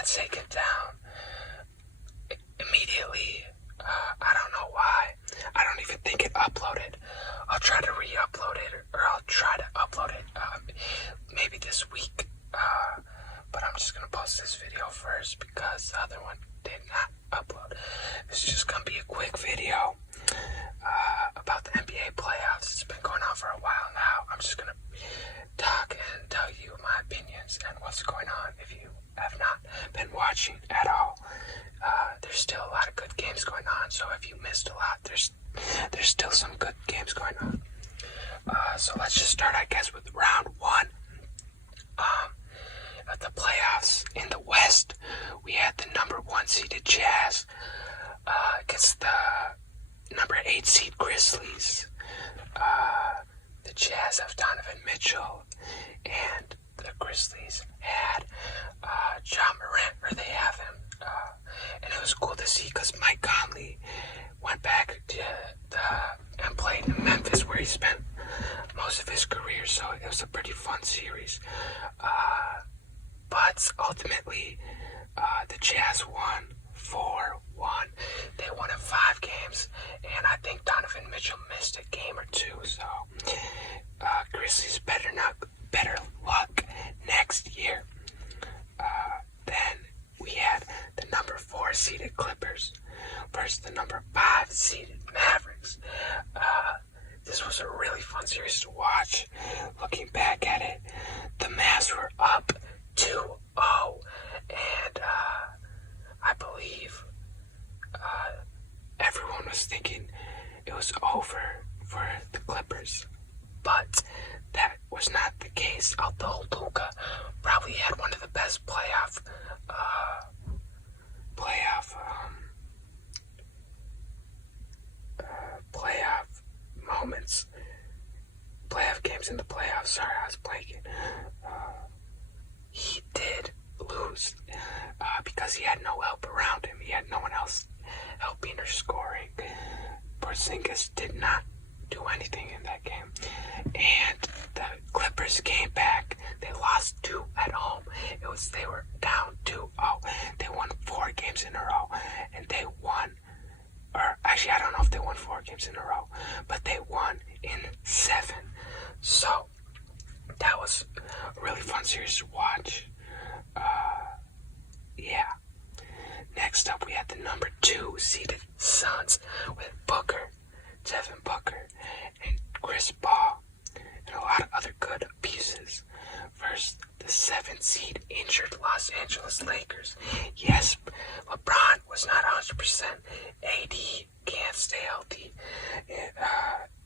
got taken down immediately. I don't know why. I don't even think it uploaded. I'll try to re-upload it, or I'll try to upload it maybe this week. But I'm just going to post this video first because the other one did not upload. This is just going to be a quick video about the NBA playoffs. It's been going on for a while now. I'm just going to talk and tell you my opinions and what's going on if you have not been watching at all. There's still a lot of good games going on, so if you missed a lot, there's still some good games going on. So let's just start, I guess, with round one. At the playoffs in the West, we had the number 1 seeded Jazz against the number 8 seed Grizzlies. The Jazz have Donovan Mitchell, and the Grizzlies had John Morant, or they have him. And it was cool to see because Mike Conley went back to and played in Memphis, where he spent most of his career. So it was a pretty fun series. But ultimately, the Jazz won 4-1. They won in 5 games, and I think Donovan Mitchell missed a game or 2. So Grizzlies better luck next year. Then we had the number 4 seeded Clippers versus the number 5 seeded Mavericks. This was a really fun series to watch. Looking back at it, the Mavs were up 2-0, and I believe everyone was thinking it was over for the Clippers, but that was not the case. Although Luka probably had one of the best playoff moments, playoff games in the playoffs. Sorry, I was blanking. He did lose because he had no help around him. He had no one else helping or scoring. Porzingis did not do anything in that game. And the Clippers came back. They lost 2 at home. They were down 2-0. They won 4 games in a row. And they won, or actually I don't know if they won 4 games in a row, but they won in 7. So that was a really fun series to watch. Yeah. Next up, we had the number 2 seeded Suns with Devin Booker, and Chris Paul, and a lot of other good pieces, versus the 7 seed injured Los Angeles Lakers. Yes, LeBron was not 100%. AD can't stay healthy.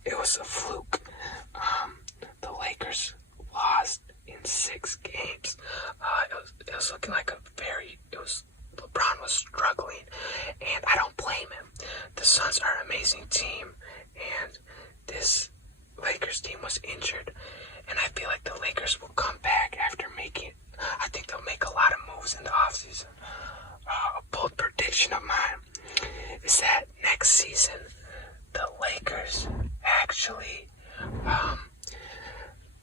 It was a fluke. The Lakers lost in 6 games. It was looking like LeBron was struggling, and I don't blame him. The Suns are an amazing team, and this Lakers team was injured, and I feel like the Lakers will come back after I think they'll make a lot of moves in the offseason. A bold prediction of mine is that next season, the Lakers actually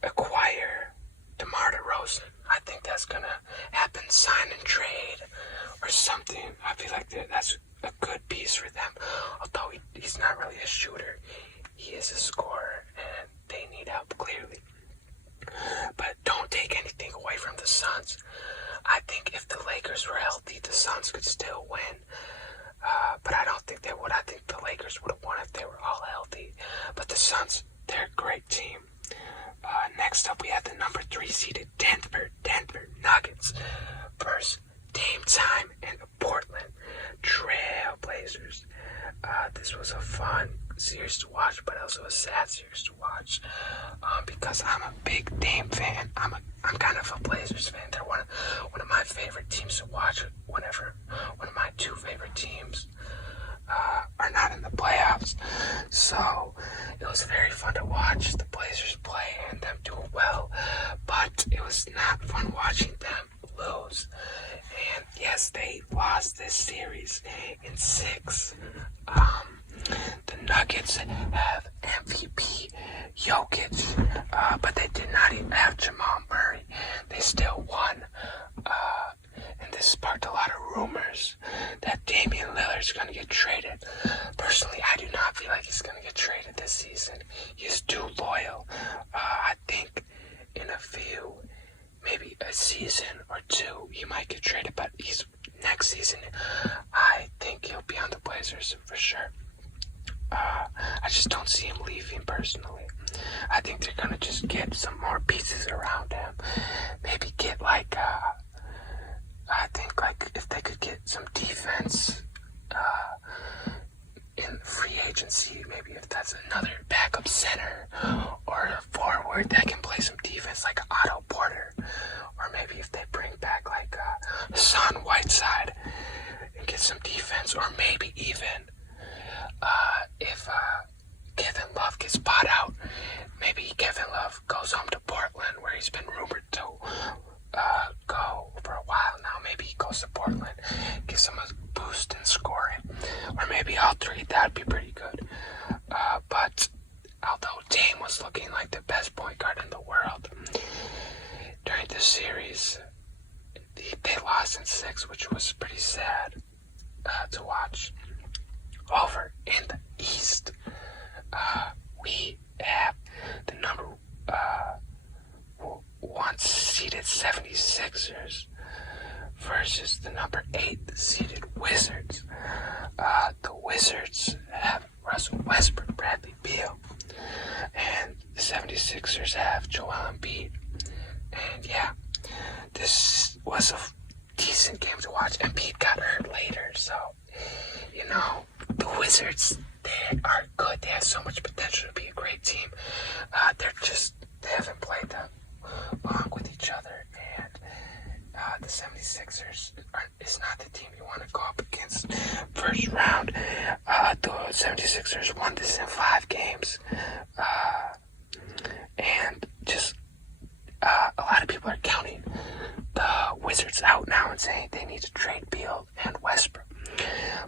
acquire DeMar DeRozan. I think that's going to happen, sign and trade or something. I feel like that's a good piece for them. Although he's not really a shooter, he is a scorer, and they need help clearly. But don't take anything away from the Suns. I think if the Lakers were healthy, the Suns could still win. But I don't think they would. I think the Lakers would have won if they were all healthy. But the Suns, they're a great team. Next up, we have the number 3 seeded Denver Nuggets versus Dame Time and the Portland Trail Blazers. This was a fun series to watch, but also a sad series to watch because I'm a big Dame fan. I'm kind of a Blazers fan. They're one of my favorite teams to watch whenever one of my 2 favorite teams are not in the playoffs. So it was very fun to watch the Blazers play and them do well, but it was not fun watching them lose. And yes, they lost this series in 6. The Nuggets have MVP Jokic, but they did not even have Jamal Murray. They still won in this this sparked a lot of rumors that Damian Lillard's going to get traded. Personally, I do not feel like he's going to get traded this season. He's too loyal. I think in a few, maybe a season or two, he might get traded, but next season, I think he'll be on the Blazers for sure. I just don't see him leaving personally. I think they're going to just get some more pieces around him. Maybe get I think if they could get some defense in free agency, maybe if that's another backup center or a forward that can play some defense like Otto Porter, or maybe if they bring back Hassan Whiteside and get some defense, or maybe even if Kevin Love gets bought out, maybe Kevin Love goes home to Portland, where he's been rumored to go for a while now. Maybe he goes to Portland, gets some boost in scoring, or maybe all three. That'd be pretty good. But although Dame was looking like the best point guard in the world during this series, they lost in 6, which was pretty sad to watch. Over in the East, we have the number 1 seeded 76ers versus the number 8 seeded Wizards. The Wizards have Russell Westbrook, Bradley Beal, and the 76ers have Joel Embiid. And yeah, this was a decent game to watch. Embiid got hurt later, so the Wizards, they are good. They have so much potential to be a great team. They haven't played that long with each other, and the 76ers is not the team you want to go up against first round. The 76ers won this in 5 games, and just a lot of people are counting the Wizards out now and saying they need to trade Beal and Westbrook.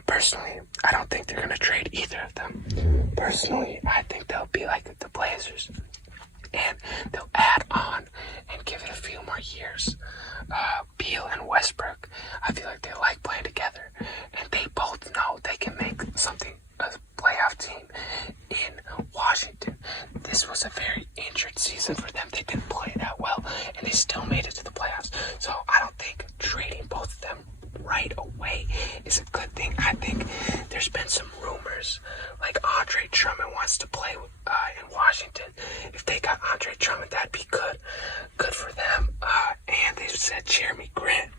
Personally, I don't think they're going to trade either of them. Personally, I think they'll be like the Blazers, and they'll add on and give it a few more years. Beal and Westbrook, I feel like they like playing together, and they both know they can make something a playoff team in Washington. This was a very injured season for them. They didn't play that well, and they still made it to the playoffs. So I don't think trading both of them right away is a good thing. I think there's been some rumors like Andre Drummond wants to play in Washington. If they got Andre Drummond, that'd be good for them. And they said Jeremy Grant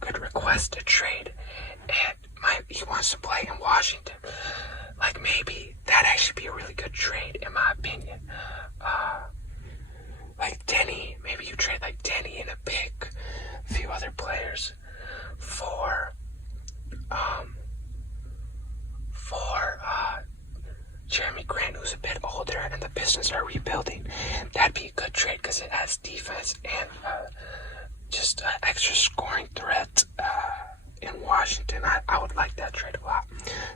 could request a trade, and he wants to play in Washington. Maybe that'd actually be a really good trade, in my opinion. Denny, maybe you trade Denny and a pick, a few other players for Jeremy Grant, who's a bit older, and the Pistons are rebuilding. That'd be a good trade because it has defense and just an extra scoring threat in Washington. I would like that trade a lot.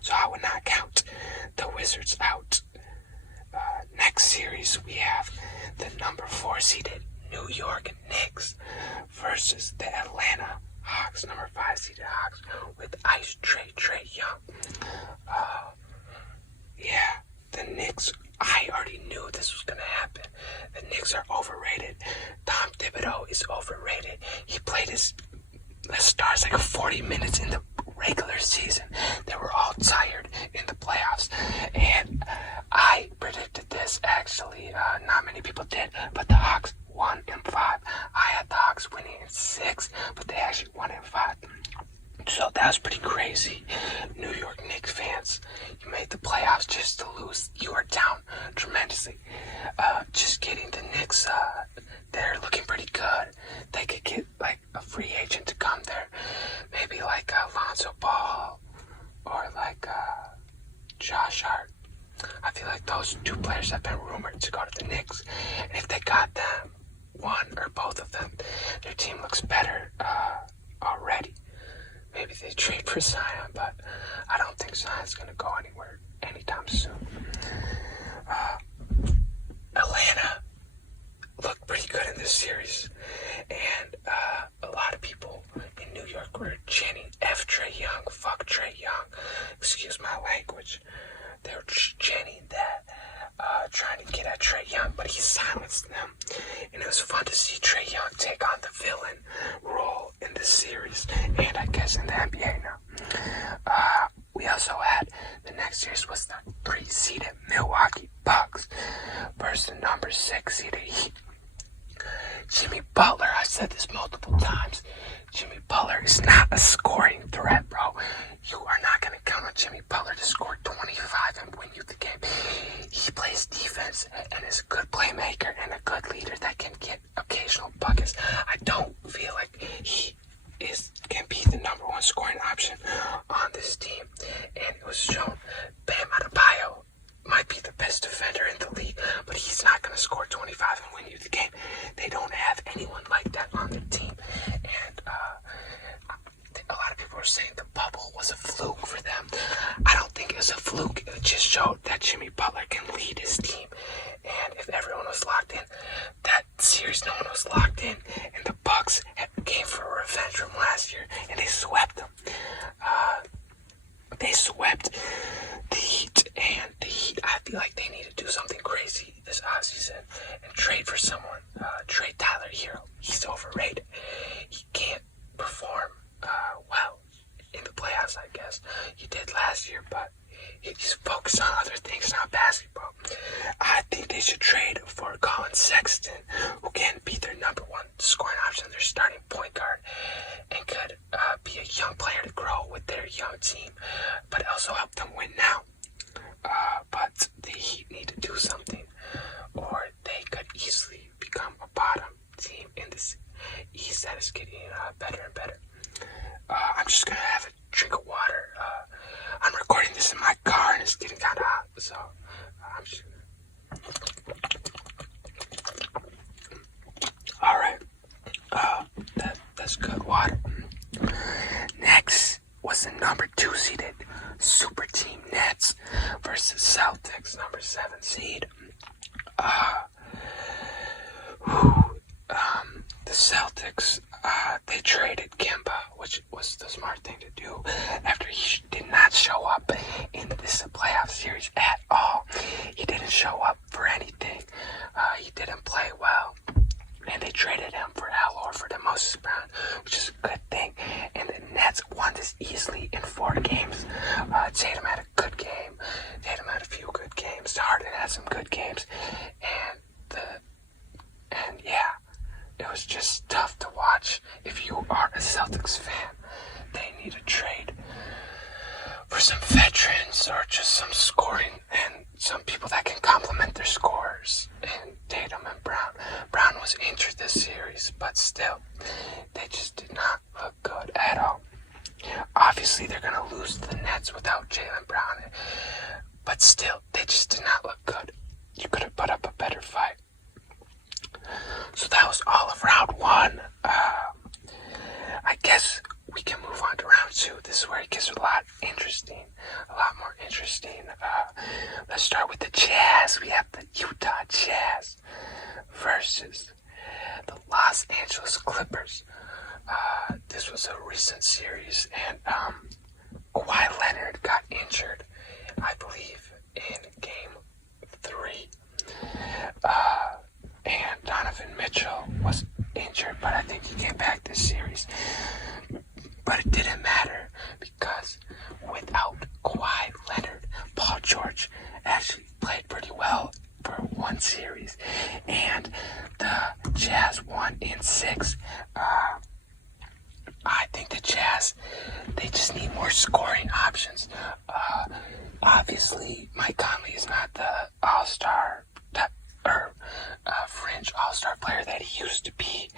So I would not count the Wizards out. Next series, we have the number 4 seeded New York Knicks versus the Atlanta Hawks, number 5 seeded Hawks, with Ice Trae Young. Yeah, the Knicks, I already knew this was going to happen. The Knicks are overrated. Tom Thibodeau is overrated. He played his stars 40 minutes in the regular season. They were all tired in the playoffs. And I predicted this, actually. Not many people did, but the Hawks won in 5. I had the Hawks winning in 6, but they actually won in 5. So that was pretty crazy. New York Knicks fans, you made the playoffs just to lose. You are down tremendously. Just kidding. The Knicks, they're looking pretty good. They could get a free agent to come there. Maybe Lonzo Ball or Josh Hart. I feel like those 2 players have been rumored to go to the Knicks. And if they got them, one or both of them, their team looks better already. Maybe they trade for Zion, but I don't think Zion's going to go anywhere anytime soon. Atlanta looked pretty good in this series, and a lot of people in New York were chanting F Trae Young, fuck Trae Young. Excuse my language. They were chanting that, trying to get at Trae Young, but he silenced them. And it was fun to see Trae Young take on the villain role in the series, and I guess in the NBA now. We also had the next series was the 3-seeded Milwaukee Bucks versus the number 6-seeded Heat. Jimmy Butler, I said this multiple times, Jimmy Butler is not a scoring threat, bro. You are not going to count on Jimmy Butler to score 25 and win you the game. He plays defense and is a good playmaker and a good leader that can get occasional buckets. I don't feel like he can be the number one scoring option on this team. And it was shown Bam Adebayo might be the best defender in the league, but he's not going to score 25 and win you the game. They don't have anyone like that on their team. And a lot of people are saying the bubble was a fluke for them. I don't think it was a fluke. It just showed that Jimmy Butler can lead his team. And if everyone was locked in, that series no one was locked in. And the Bucks came for revenge from last year, and they swept them. They swept the Heat, and the Heat, I feel like they need to do something crazy this offseason and trade for someone. Trade Tyler Hero. He's overrated. He can't perform well in the playoffs, I guess. He did last year, but he's focused on other things, not basketball. I think they should trade for Colin Sexton, who can be their number one scoring option, their starting point guard, and could be a young player to grow with their young team, but also help them win now. But the Heat need to do something, or they could easily become a bottom team in this East that is getting better and better. I'm just going to have a drink of water. I'm recording this in my car and it's getting kind of hot, so I'm just... Alright, that's good water. Next was the number 2-seeded Super Team Nets versus Celtics, number 7 seed. The Celtics, they traded Kemba, which was the smart thing to do after he did not show up in this playoff series at all. He didn't show up for anything. He didn't play well. And they traded him for Al Horford and Moses Brown, which is a good thing. And the Nets won this easily in 4 games. Tatum had a good game. Tatum had a few good games. Harden had some good games. And yeah, it was just tough to watch. If you are a Celtics fan, they need a trade for some veterans or just some scoring and some people that can complement their scores. And Tatum and Brown. Brown was injured this series, but still, they just did not look good at all. Obviously, they're going to lose to the Nets without Jaylen Brown, but still, they just did not look good. You could have put up a better fight. So that was all of round 1. I guess we can move on to round 2. This is where it gets a lot more interesting. Let's start with the Jazz. We have the Utah Jazz versus the Los Angeles Clippers. This was a recent series, and Kawhi Leonard got injured, I believe, in game 3. And Donovan Mitchell was injured, but I think he came back this series. But it didn't matter, because without Kawhi Leonard, Paul George actually played pretty well for one series. And the Jazz won in 6. I think the Jazz, they just need more scoring options. Obviously, Mike Conley is not the all-star fringe all-star player that he used to be.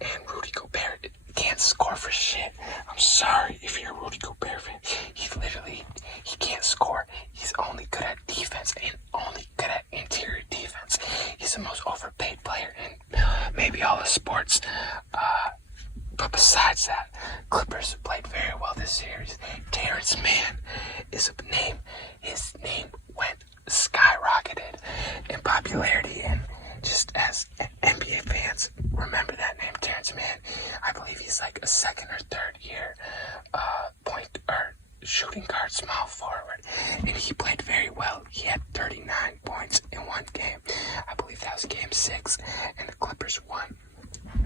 And Rudy Gobert can't score for shit. I'm sorry if you're a Rudy Gobert fan. He can't score. He's only good at defense and only good at interior defense. He's the most overpaid player in maybe all of sports. But besides that, Clippers played very well this series. Terrence Mann is a name. His name went skyrocketed in popularity, and just as NBA fans, remember that name, Terrence Mann. I believe he's like a second or third year point or shooting guard, small forward, and he played very well. He had 39 points in one game. I believe that was game 6, and the Clippers won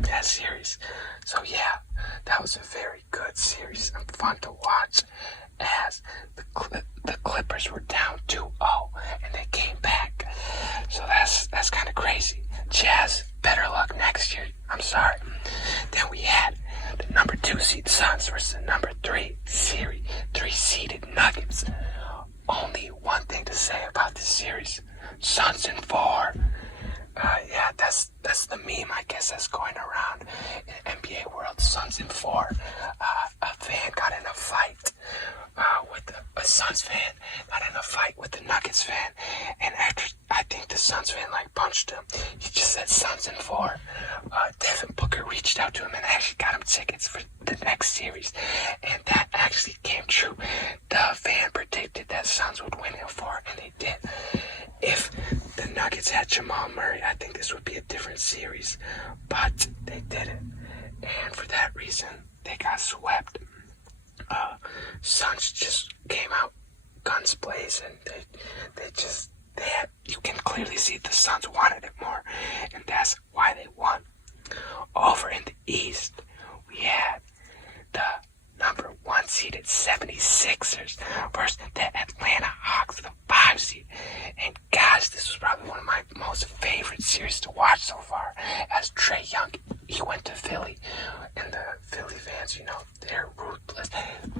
that series. So yeah, that was a very good series and fun to watch, as the Clippers were down 2-0 and they came back. So that's kind of crazy. Jazz, better luck next year. I'm sorry. Then we had the number 2 seed Suns versus the number 3 seeded Nuggets. Only one thing to say about this series: Suns in 4. Yeah, that's the meme, I guess, that's going around in the NBA world. Suns in 4. A fan got in a fight with a Suns fan, got in a fight with the Nuggets fan, and after I think the Suns fan punched him, he just said Suns in 4. Devin Booker reached out to him and actually got him tickets for the next series, and that actually came true. The fan predicted that Suns would win in 4, and they did. If the Nuggets had Jamal Murray, I think this would be a different series, but they didn't, and for that reason, they got swept. Suns just came out guns blazing. You can clearly see the Suns wanted it more, and that's why they won. Over in the East, we had the number 1 seeded 76ers versus the Atlanta Hawks, the 5 seed. And guys, this was probably one of my most favorite series to watch so far, as Trae Young, he went to Philly, and the Philly fans, they're ruthless.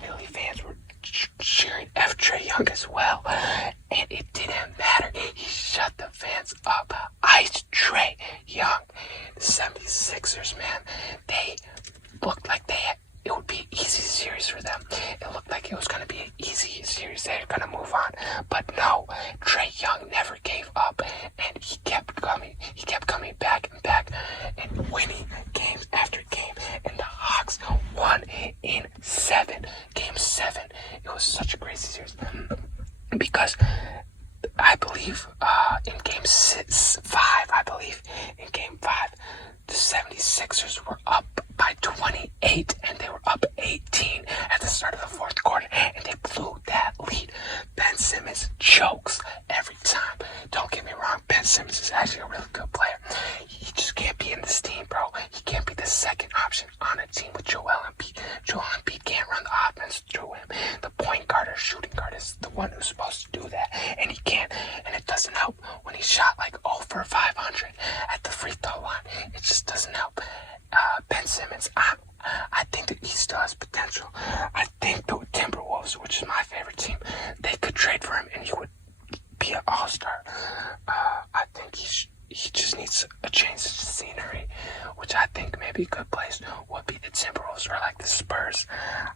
Philly fans were cheering F Trae Young as well, and it didn't matter. He shut the fans up. Ice Trae Young. The 76ers, man, they looked like it would be an easy series for them. It looked like it was going to be an easy series. They're going to move on. But no, Trae Young never gave up, and he kept coming. He kept coming back and back and winning games after game. And the Hawks won in 7. Game 7. It was such a crazy series. Because I believe in game 5, the 76ers were up by 28, and they were up 18 at the start of the 4th quarter, and they blew that lead. Ben Simmons chokes every time. Don't get me wrong, Ben Simmons is actually a really good player. He just can't be in this team, bro. He can't be the second option on a team with Joel Embiid. Joel Embiid can't run the offense through him. The point guard or shooting guard is the one who's supposed to do that, and he can't. And it doesn't help when he shot 0 for 500 at the free throw line. It just doesn't help. Ben Simmons, I think that he still has potential. I think the Timberwolves, which is my favorite team, they could trade for him and he would be an all-star. I think he just needs a change of scenery, which I think maybe a good place would be the Timberwolves or the Spurs.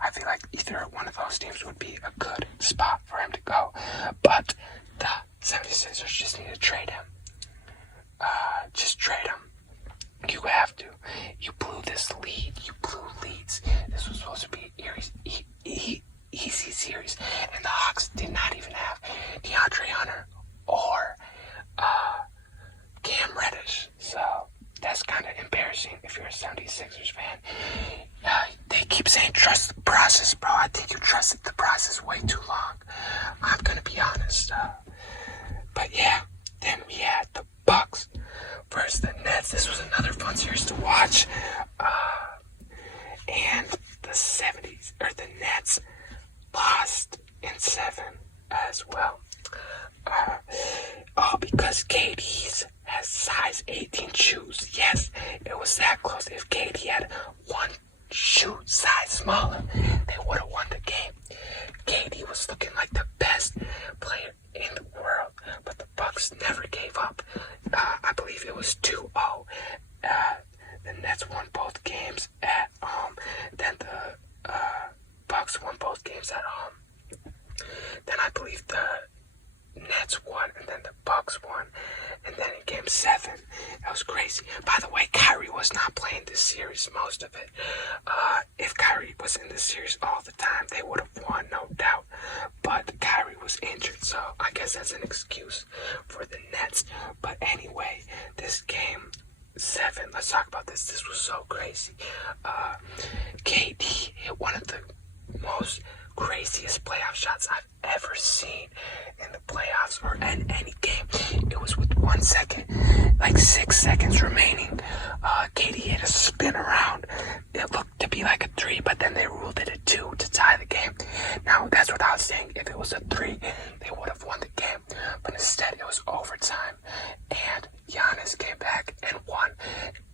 I feel like either one of those teams would be a good spot for him to go. But the 76ers just need to trade him. Just trade him. You have to. You blew this lead. You blew leads. This was supposed to be an easy series. And the Hawks did not even have DeAndre Hunter or Cam Reddish. So that's kind of embarrassing if you're a 76ers fan. They keep saying trust the process, bro. I think you trusted the process way too long. I'm going to be honest. But yeah, then we had the Bucks versus the Nets. This was another fun series to watch. And the Nets lost in 7 as well. All because KD's has size 18 shoes. Yes, it was that close. If KD had one shoe size smaller, they would have won the game. KD was looking like the best player in the world, but the Bucks never gave up. I believe it was 2-0. The Nets won both games at home. Then the Bucks won both games at home. Then I believe the Nets won, and then the Bucks won. And then in game 7, that was crazy. By the way, Kyrie was not playing this series, most of it. If Kyrie was in this series all the time, they would have won, no doubt. But Kyrie was injured, so I guess that's an excuse for the Nets. But anyway, this game 7, let's talk about this. This was so crazy. KD hit one of the most craziest playoff shots I've ever seen in the playoffs or in any game. It was with 1 second, like 6 seconds remaining. KD hit a spin around. It looked to be like a 3, but then they ruled it a 2 to tie the game. Now, that's what I was saying. If it was a 3, they would have won the game. But instead, it was overtime. And Giannis came back and won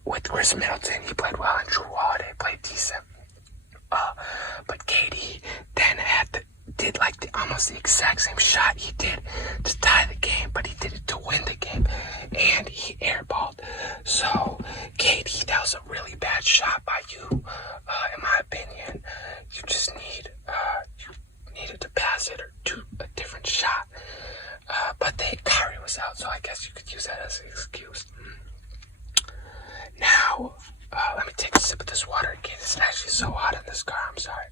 with Chris Middleton. He played well, and Drew Holiday played decent. But KD then did almost the exact same shot he did to tie the game, but he did it to win the game, and he airballed. So KD, that was a really bad shot by you, in my opinion. You just needed to pass it or do a different shot. But Kyrie was out, so I guess you could use that as an excuse. Now, let me take a sip of this water again. It's actually so hot in this car. I'm sorry.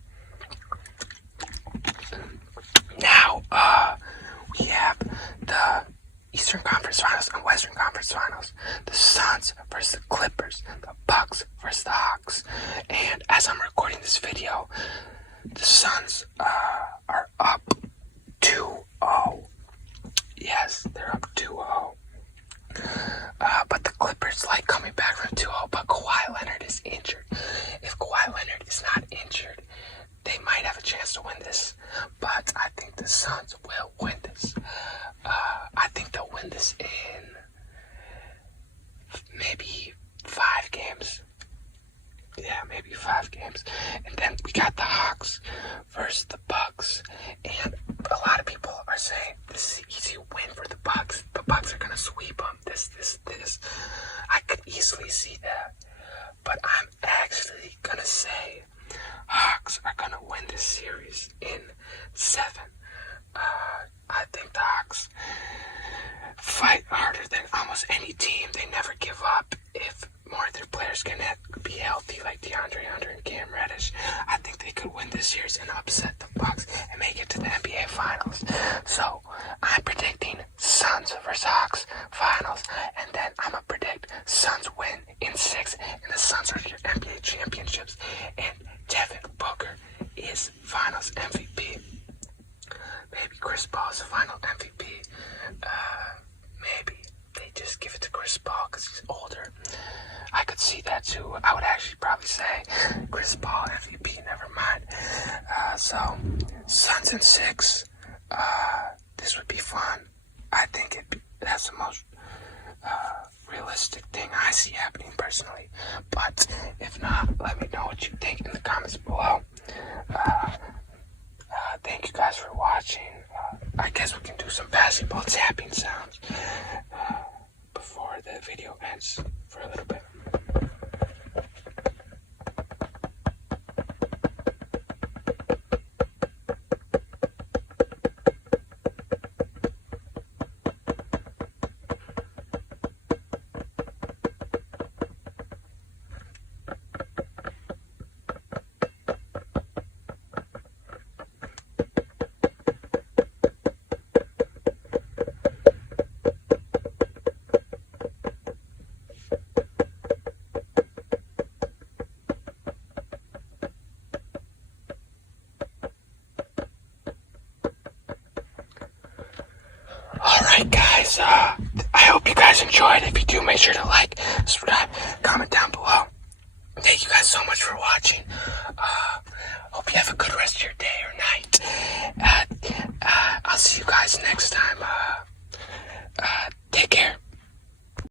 Now, we have the Eastern Conference Finals and Western Conference Finals. The Suns versus the Clippers. The Bucks versus the Hawks. And as I'm recording this video, the Suns are up 2-0. Yes, they're up 2-0. But the Clippers like coming back from 2-0, but Kawhi Leonard is injured. If Kawhi Leonard is not injured, they might have a chance to win this. But I think the Suns will win this. I think they'll win this in maybe 5 games. Yeah, maybe 5 games. And then we got the Hawks versus the Bucks. And a lot of people are saying this is an easy win for the Bucks. The Bucks are going to sweep them. This. I could easily see that. But I'm actually going to say Hawks are going to win this series in 7. I think the Hawks fight harder than almost any team. They never give up. If more of their players can be healthy, like DeAndre Hunter and Cam Reddish, I think they could win this series and upset the Bucks and make it to the NBA Finals. So I'm predicting Suns versus Hawks Finals, and then I'm gonna predict Suns win in 6, and the Suns are your NBA championships, and Devin Booker is Finals MVP. Maybe Chris Paul is the final MVP. Maybe they just give it to Chris Paul because he's older. I could see that too. I would actually probably say Chris Paul MVP, never mind. So, Suns in 6. This would be fun. I think that's the most realistic thing I see happening personally. But if not, let me know what you think in the comments below. Thank you guys for watching. I guess we can do some basketball tapping sounds before the video ends for a little bit. Alright guys, I hope you guys enjoyed. If you do, make sure to like, subscribe, comment down below. Thank you guys so much for watching. Hope you have a good rest of your day or night. I'll see you guys next time.